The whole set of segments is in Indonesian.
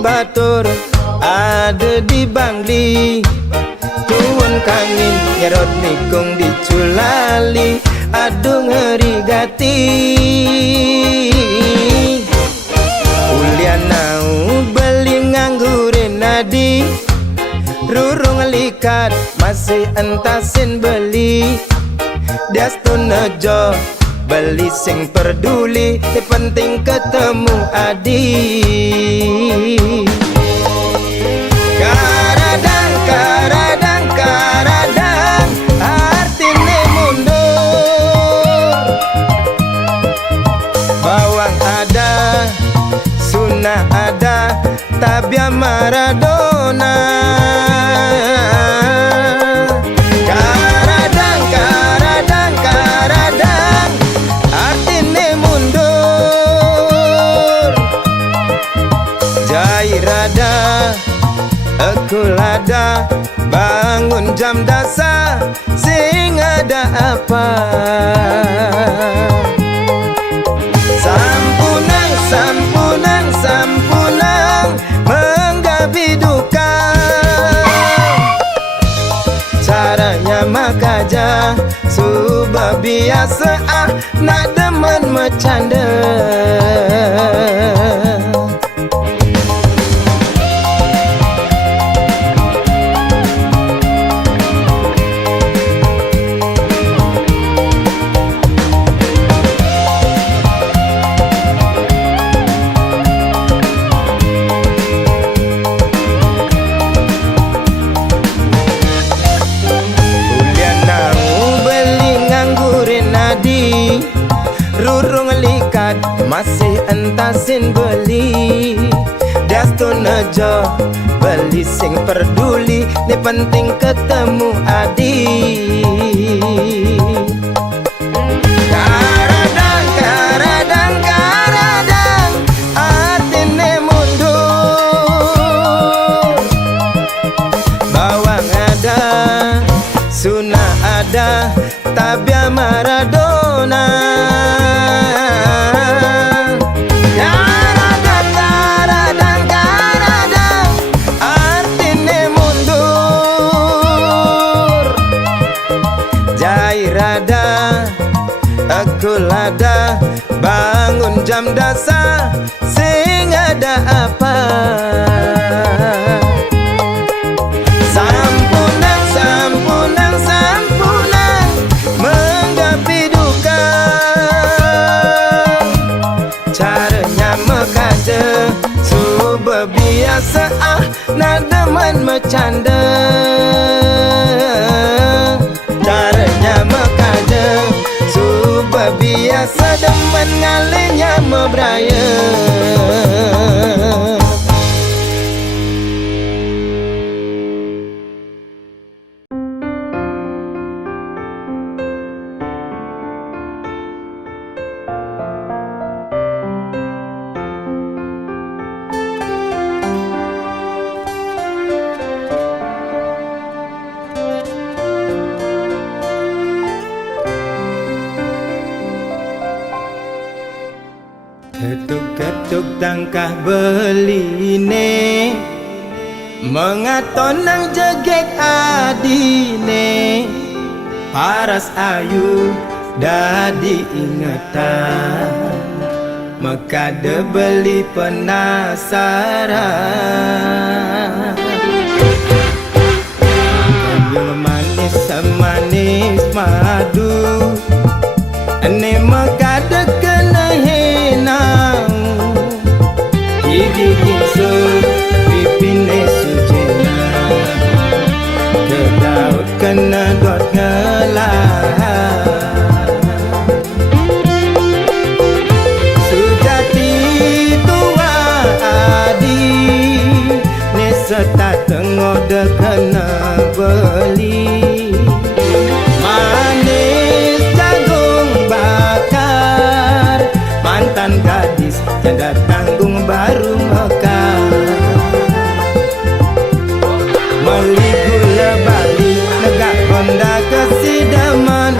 batur ada di Bangli, tuan kangin nyerot nikung diculali, aduh ngeri gati. Ulian nau beli nganggurin nadi, rurung likat masih entasin beli. Diastun nejo beli sing peduli, penting ketemu adi. Karadang, karadang, karadang, artine mundur. Bawang ada, sunnah ada, tabia Maradona. Karadang, karadang, karadang, artine mundur. Jairada, aku lada, bangun jam dasar, sing ada apa? Sampunang, sampunang, sampunang, menggabi duka. Caranya makaja, subah biasa nak demen bercanda. Rurung likat masih entasin beli. Diastun nejo beli sing peduli, ni penting ketemu adi. Karadang, karadang, karadang, artine mundur. Bawang ada, sunnah ada, tabia Maradona. Karadang, karadang, karadang, artine mundur. Jairada, aku lada, bangun jam dasar, sing ada apa? Sampunang, sampunang, sampunang, menggapi duka. Caranya mekaja, subah biasa nak demen bercanda. Caranya mekaja, subah biasa demen ngalinya mebraya. Ketuk-ketuk tangkah beline, mengaton nang jegek adine. Paras ayu dadi ingatan, mekade beli penasaran. Yang manis semanis madu, ane mekade kena henang. Gigi gingsu pipine sujena, kedaut kena dot ngelah. Sujati tua adi, neseta tengok de kena beli. Manis jagung bakar, mantan gadis yang tanggung baru mekar. Meli gula Bali, negak Honda kesidaman.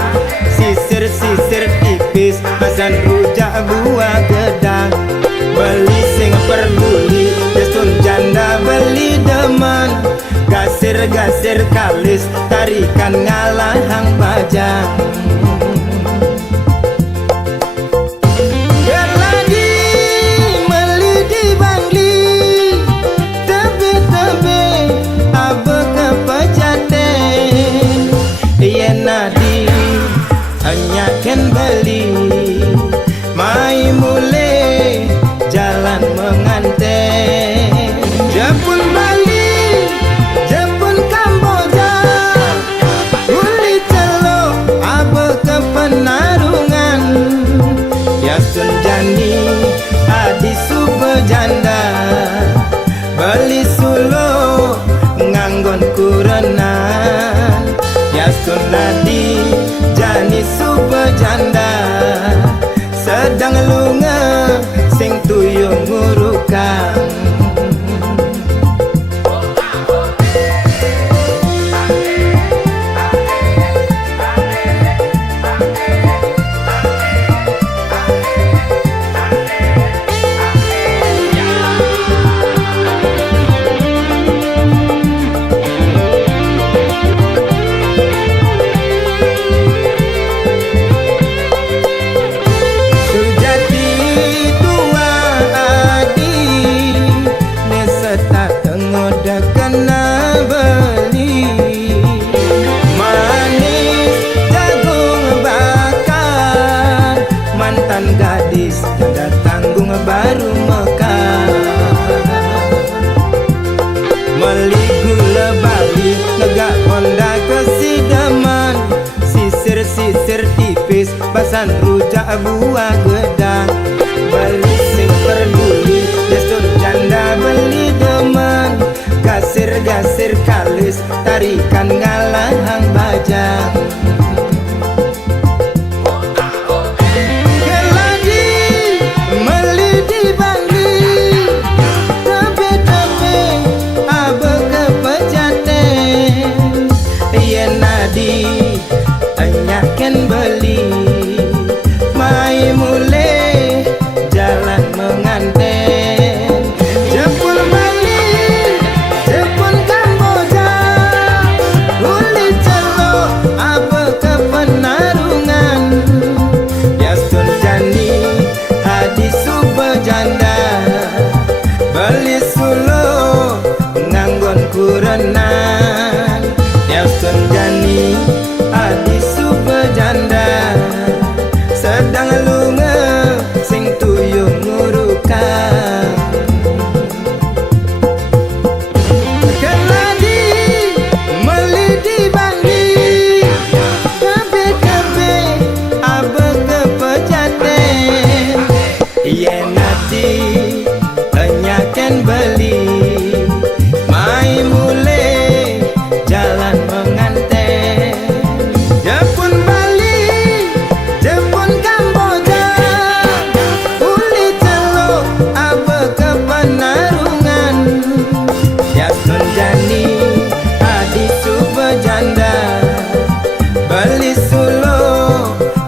Sisir-sisir tipis, pasan rujak buah gedang. Beli sing peduli, desun jalan gasir kalis tarikan ngalahang bajang. Gerladi meli di bangli tebe-tebe abe kepejaten yen nadi hanya ken beli mai mule jalan menganten. Jepun Bali Jepun Kamboja uli celok abe kepenarungan Yasun Jani adi subejanda beli sulo nganggon kurenan Yasun Nadi Jani subejanda sedang lunga sing tuyung ngurukang. Gadis janda tanggung baru mekar meli gula Bali negak Honda kesidaman sisir-sisir tipis basan rujak buah gedang beli sing peduli Yasun janda beli demen gasir-gasir kalis tarikan ngalahang bajang. Anyaken beli mai mule jalan menganten. Jepun Bali Jepun Kamboja uli celok abe kepenarungan Yasun Jani hadi subejanda beli sulo nganggon kurenan Yasun Jani adi subejanda sedang lunga sing tuyung ngurukang. Gerladi meli di bangli kabe-kabe abe kepejaten yen nadi anyaken beli mai mule jalan menganten. Jepun Bali Jepun Kamboja uli celok abe kepenarungan Yasun Jani adi subejanda beli sulo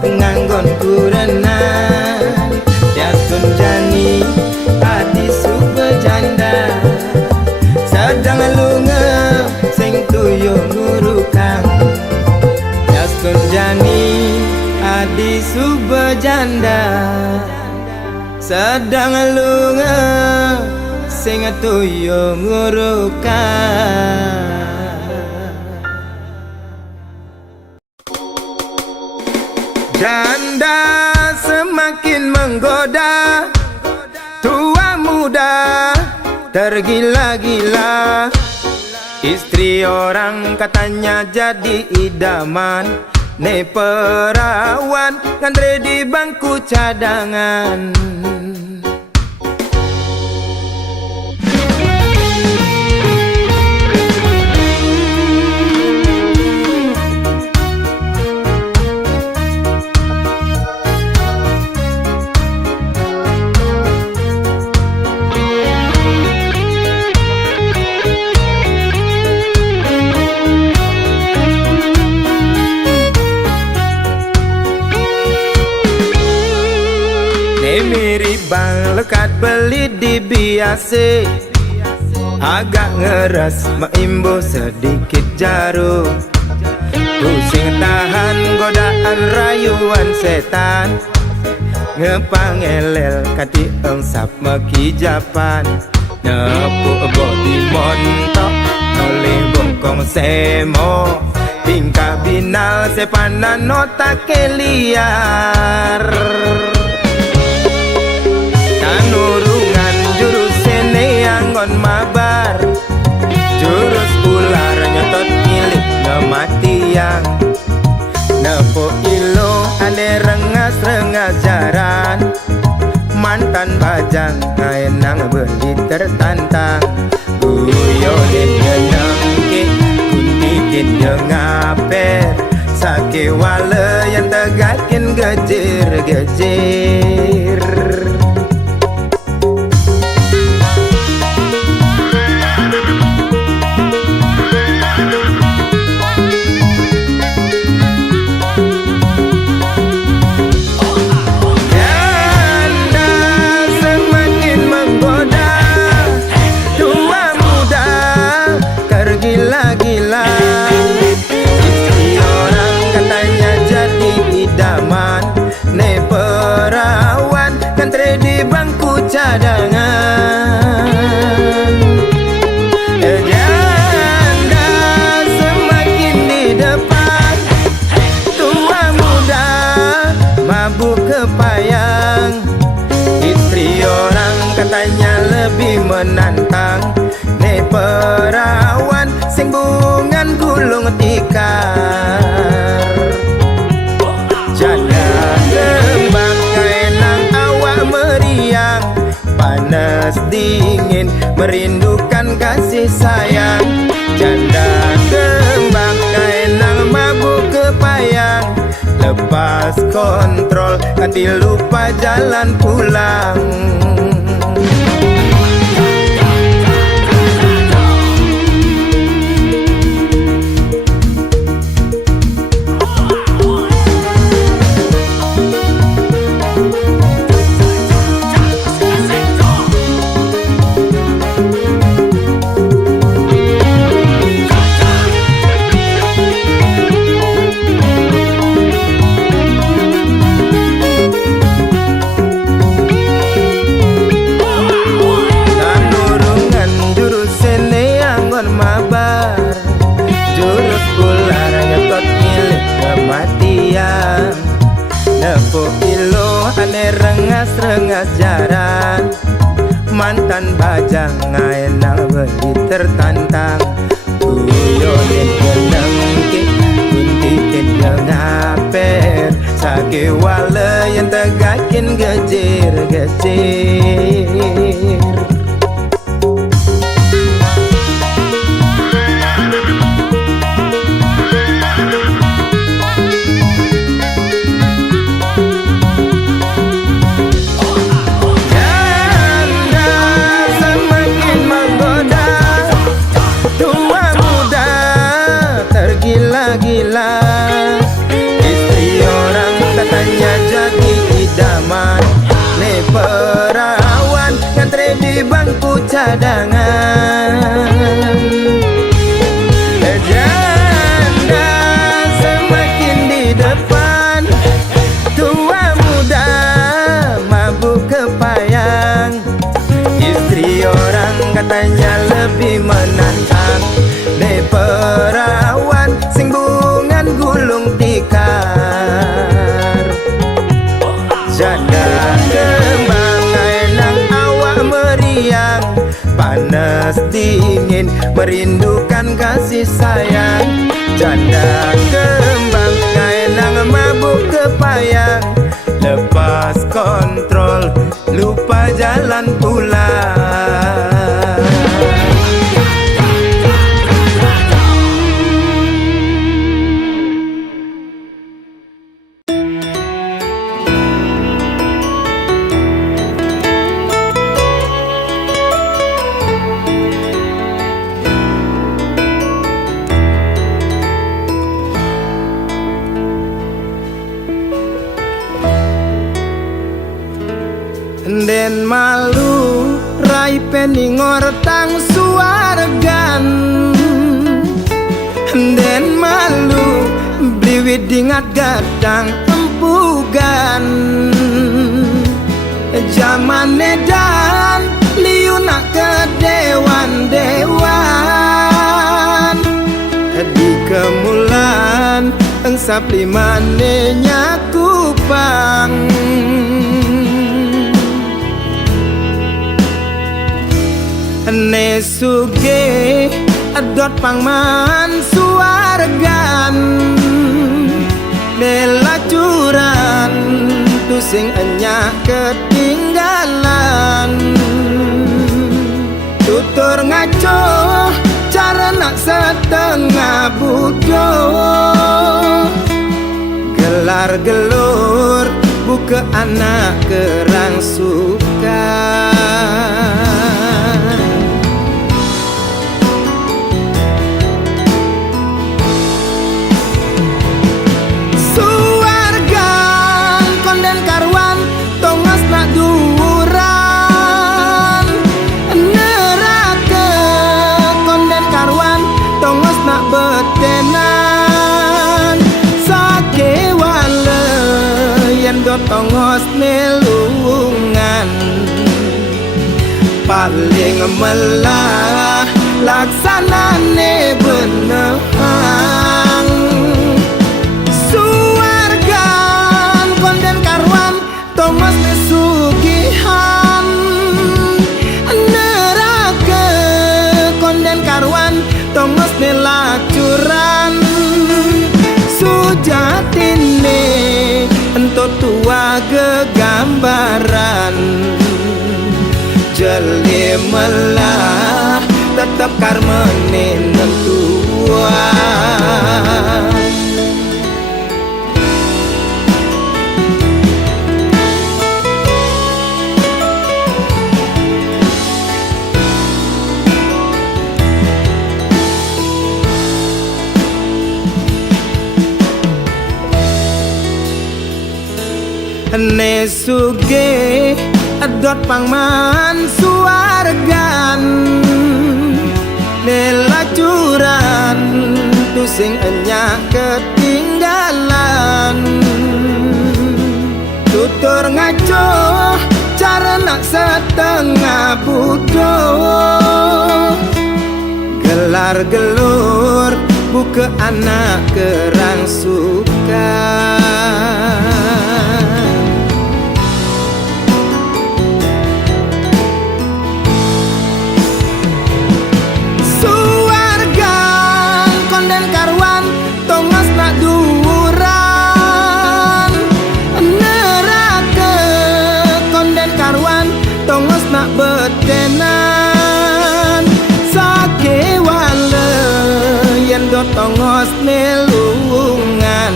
nganggon kurenan Yasun Jani adi subejanda sedang lunga sing tuyung ngurukang. Yasun Jani adi subejanda sedang lunga sing tuyung ngurukang. Janda semakin menggoda tua muda tergila-gila. Istri orang katanya jadi idaman, ne perawan ngandre di bangku cadangan. Mirip bang lekat beli di biase agak ngeras meimbo sedikit jarum. Pusing tahan godaan rayuan setan, ngepangelel kati engsap mekijapan. Nepuk bodi montok oleh bongkong semo, tingkah binal sepanan otak liar. Tanurungan jurus sene angon mabar, jurus ular nyotot milik ngematiang. Nepo ilo ane rengas-rengas jaran, mantan bajang enang beli tertantang. Guyonin nyenengke kuntikin jengaper, sake wale yang tegakin gejir-gejir. Gila-gila, istri orang katanya jadi idaman, ne perawan kan di bangku cadangan. Janda semakin di depan, tua muda mabuk kepayang. Istri orang katanya lebih menantang, ne perawan sing bungan gulung tikar. Janda kembang kaenang awak meriang, panas dingin merindukan kasih sayang. Janda kembang kaenang mabuk kepayang, lepas kontrol hati lupa jalan pulang. Nepuk ilo ane rengas-rengas jaran, mantan bajang ngaenang beli tertantang. Guyonin genengke kuntikin jengaper, sake wale yang tegakin gejir-gejir. Gila-gila, istri orang katanya jadi idaman, ne perawan ngantri di bangku cadangan. Janda semakin di depan, tua muda mabuk kepayang. Istri orang katanya lebih menantang, ne perawan sing bungan gulung tikar. Janda kembang enang awak meriang, panas dingin merindukan kasih sayang. Janda kembang enang mabuk kepayang, lepas kontrol lupa jalan pulang. Den malu rai peningor tang suara wiwit dingat gadang empugan zaman edan liu nak ke dewan-dewan di kemulan engsap limane nyakupang ne suge adot pangman suargan nelacuran tu sing enya ketinggalan tutur ngaco cara nak setengah budo gelar gelur buka anak kerang suka tongos nelungan paling melah laksanane benehang suargan konden karwan tongos nesugihan neraka konden karwan tongos nelacuran sujatine ento tua gegambaran jeli melah tetap karmene nentua ne suge adot pangman suargan nelacuran tu sing enya ketinggalan tutur ngaco cara nak setengah budo gelar gelur buka anak kerang suka betenan sake wale yen do tongos nelungan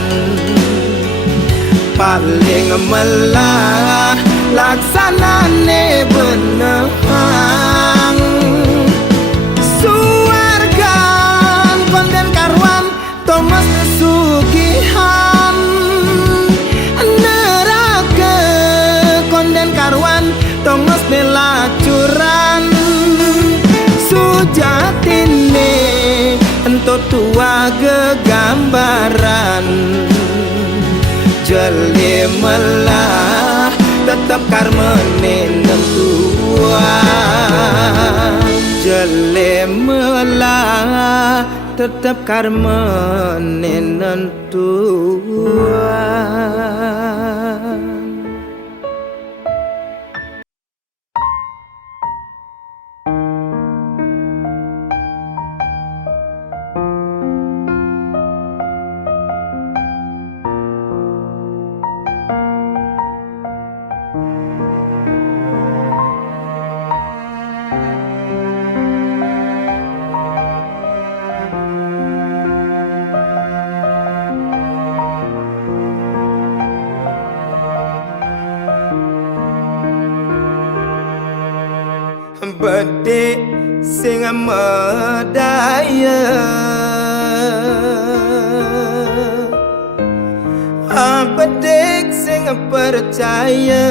paling melah laksanane benehang suargan konden karwan tongos nesugihan neraka konden karwan tongos nelacuran sujatine ento tua gegambaran jeli melah tetap karmene nentua jeli melah tetap karmene nentua bedek sing medaya bedek sing percaya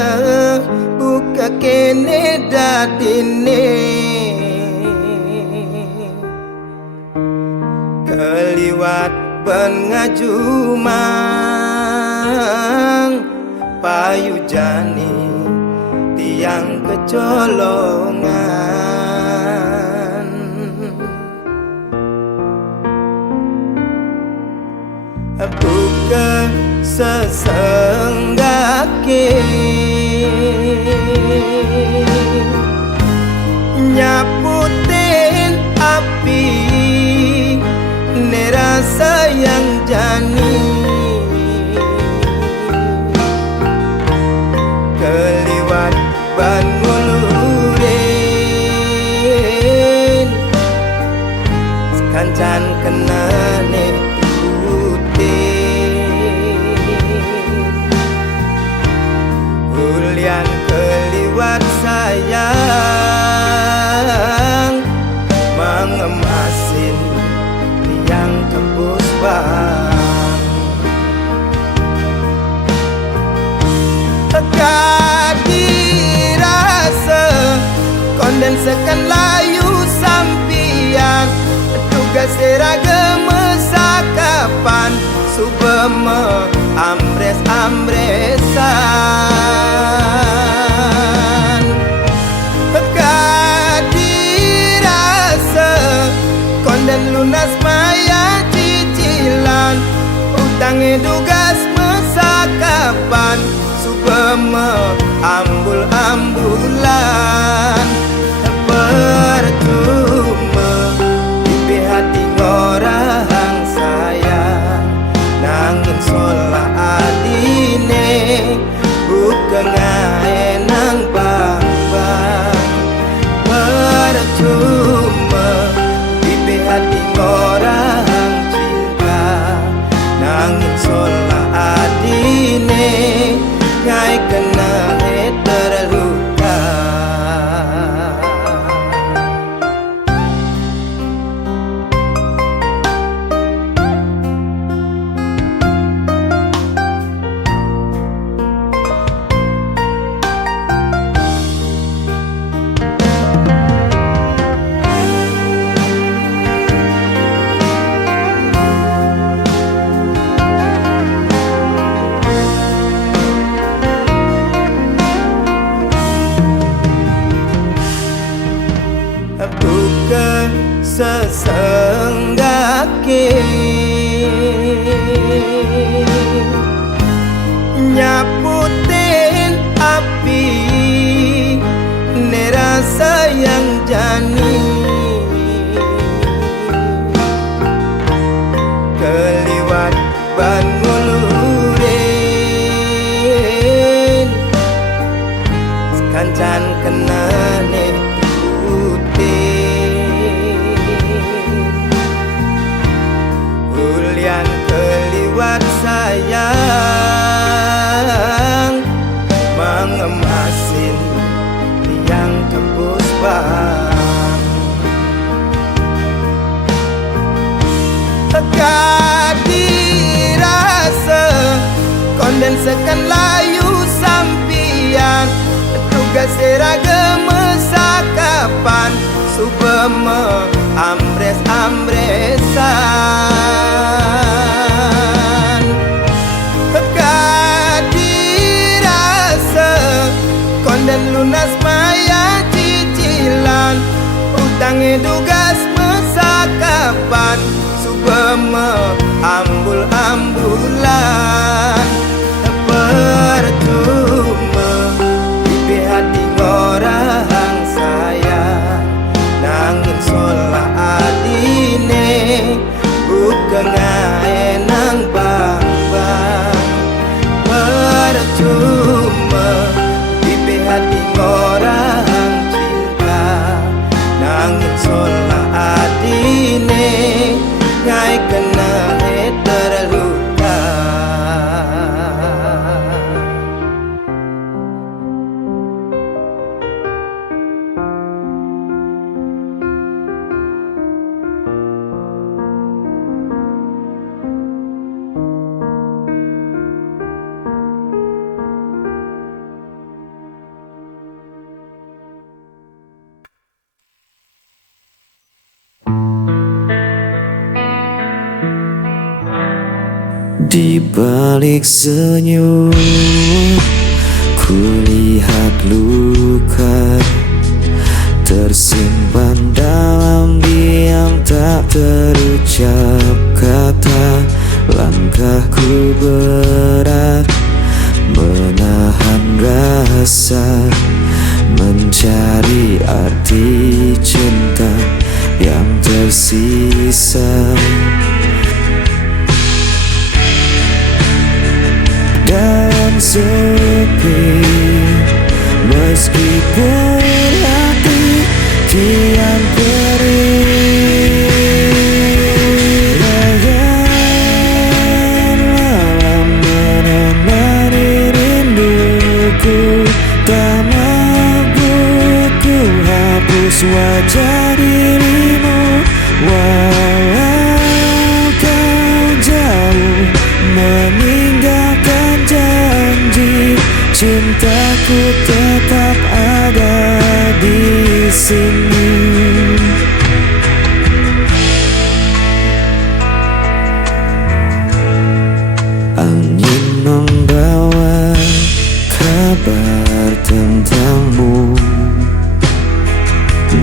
buka kene dadine keliwat ben ngajumang payu jani tiang kecolongan buka sesenggake nyaputin api nerasa yang jani keliwat ban ngulurin sekancan kenane ulian keliwat sayang mengemasin tiang kebus bang kadirasa kondensekan layu sampian tugas seragam sakapan subeme ambres-ambresan kadirasa konden lunas maya cicilan utangnya tugas mesakapan subeme ambul-ambulan percuma di hati orang sayang nangin sola adine bukan ngaenang bang-bang percuma di hati orang cinta nangin sola adine ngai kena terluka buka sesenggake nyaputin api nerasa yang jani keliwat ban ngulurin sekancan kenane ulian keliwat sayang mengemasin tiang kebus bang kadirasa kondensekan layu sampian tugas seragam sakapan subeme ambres-ambresan kadirasa konden lunas maya cicilan utangnya tugas mesakapan subeme ambul-ambulan percuma di hati orang sayang nangin sola adine bukan ngaenang bang-bang percuma di hati orang cinta nangin sola adine ngai kena terluka Di balik senyum, kulihat luka tersimpan dalam diam, tak terucap kata. Langkahku berat, menahan rasa, mencari arti cinta yang tersisa. Dan sepi, meskipun hati kian perih, bayangan malam menemani rinduku. Tak mampu ku hapus wajah dirimu, walau kau jauh meninggalkan janji. Cintaku tetap ada di sini. Angin membawa kabar tentangmu,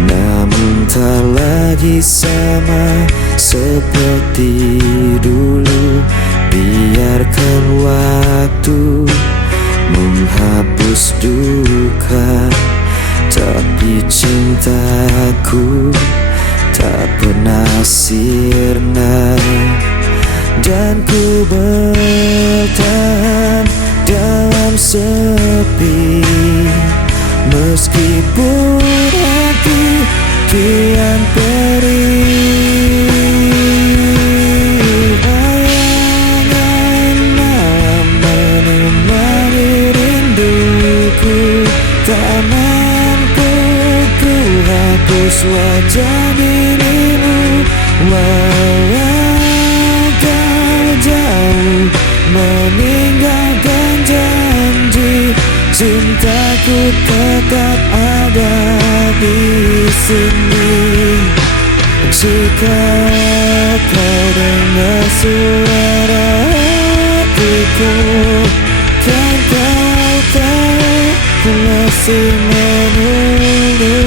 namun tak lagi sama seperti dulu. Biarkan waktu menghapus duka, tapi cintaku tak pernah sirna. Dan ku bertahan dalam sepi, meskipun hati kian perih. Bayangan malam menemani rinduku, tak mampu ku hapus wajah dirimu, walau kau jauh meninggalkan janji. Cintaku tetap ada di sini. Jika kau dengar suara hatiku, kan kau tahu ku masih menunggu.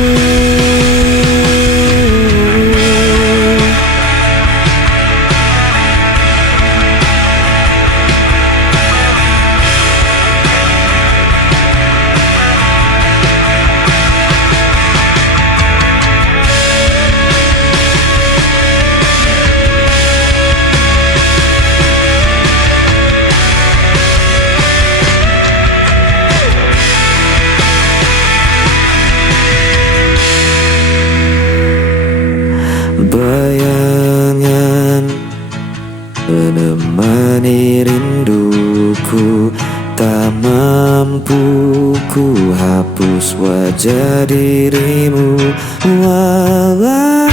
Bayangan menemani rinduku, tak mampu ku hapus wajah dirimu, walau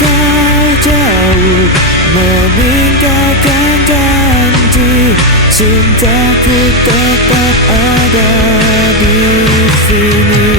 kau jauh meninggalkan janji. Cintaku tetap ada di sini.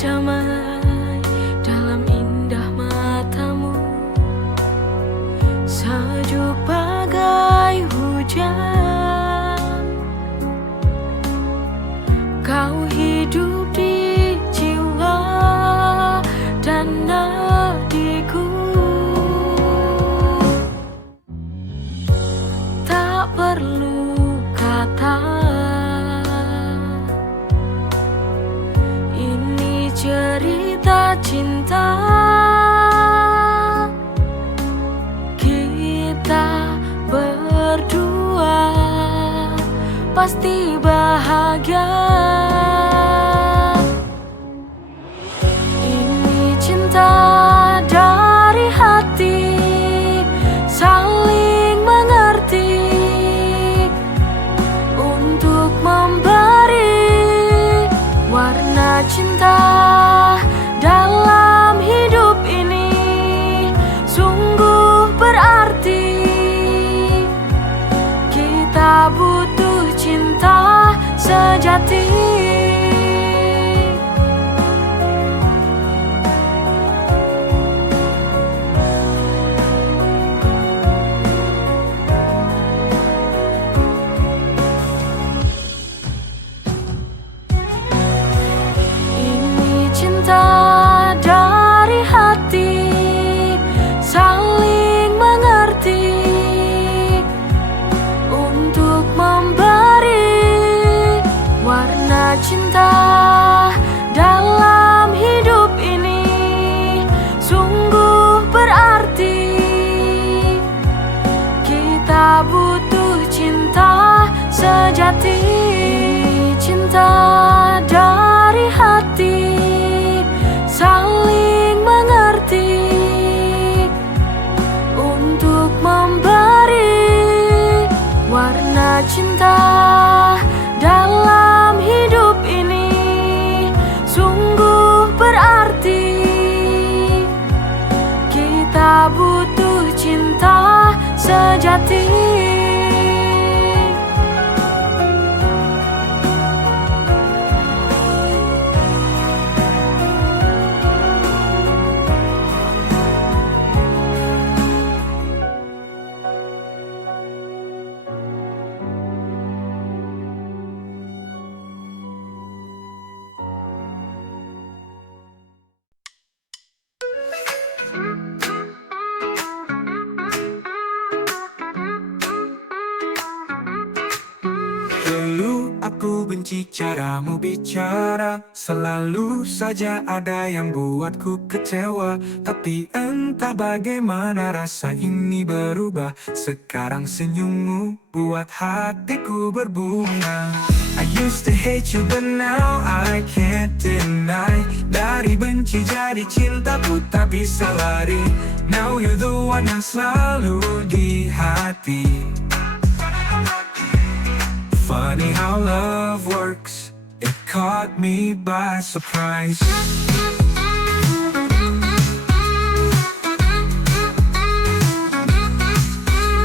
damai dalam indah matamu, sejuk bagai hujan. Kau hidup di jiwa pasti bahagia. Ini cinta dari hati, saling mengerti untuk memberi warna cinta dalam hidup ini. Sungguh berarti kita butuh cinta sejati. Cinta dari hati, saling mengerti untuk memberi warna cinta dalam hidup ini. Sungguh berarti kita butuh cinta sejati. Cinta dari hati, saling mengerti untuk memberi warna cinta dalam hidup ini. Sungguh berarti kita butuh cinta sejati. Dulu aku benci caramu bicara, selalu saja ada yang buatku kecewa. Tapi entah bagaimana rasa ini berubah. Sekarang senyummu buat hatiku berbunga. I used to hate you but now I can't deny. Dari benci jadi cintaku tak bisa lari. Now you're the one yang selalu di hati. Funny how love works, it caught me by surprise.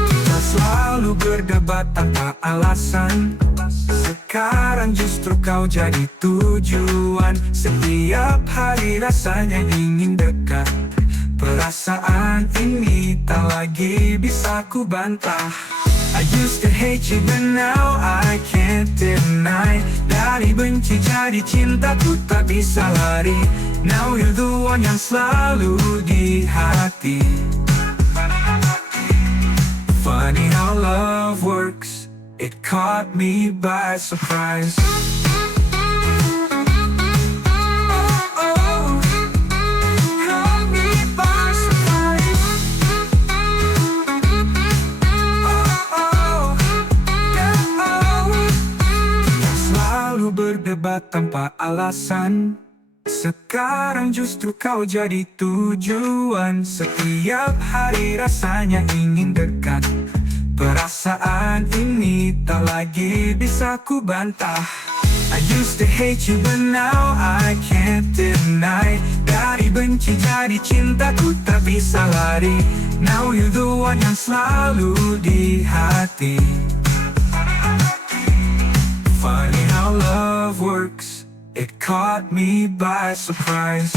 Kita selalu berdebat tanpa alasan. Sekarang justru kau jadi tujuan. Setiap hari rasanya ingin dekat. Perasaan ini tak lagi bisa ku bantah. I used to hate you but now I can't deny. Dari benci jadi cintaku tak bisa lari. Now you're the one yang selalu di hati. Funny how love works, it caught me by surprise. Berdebat tanpa alasan. Sekarang justru kau jadi tujuan. Setiap hari rasanya ingin dekat. Perasaan ini tak lagi bisa ku bantah. I used to hate you but now I can't deny. Dari benci jadi cintaku tak bisa lari. Now you're the one yang selalu di hati. Funny how love works, it caught me by surprise.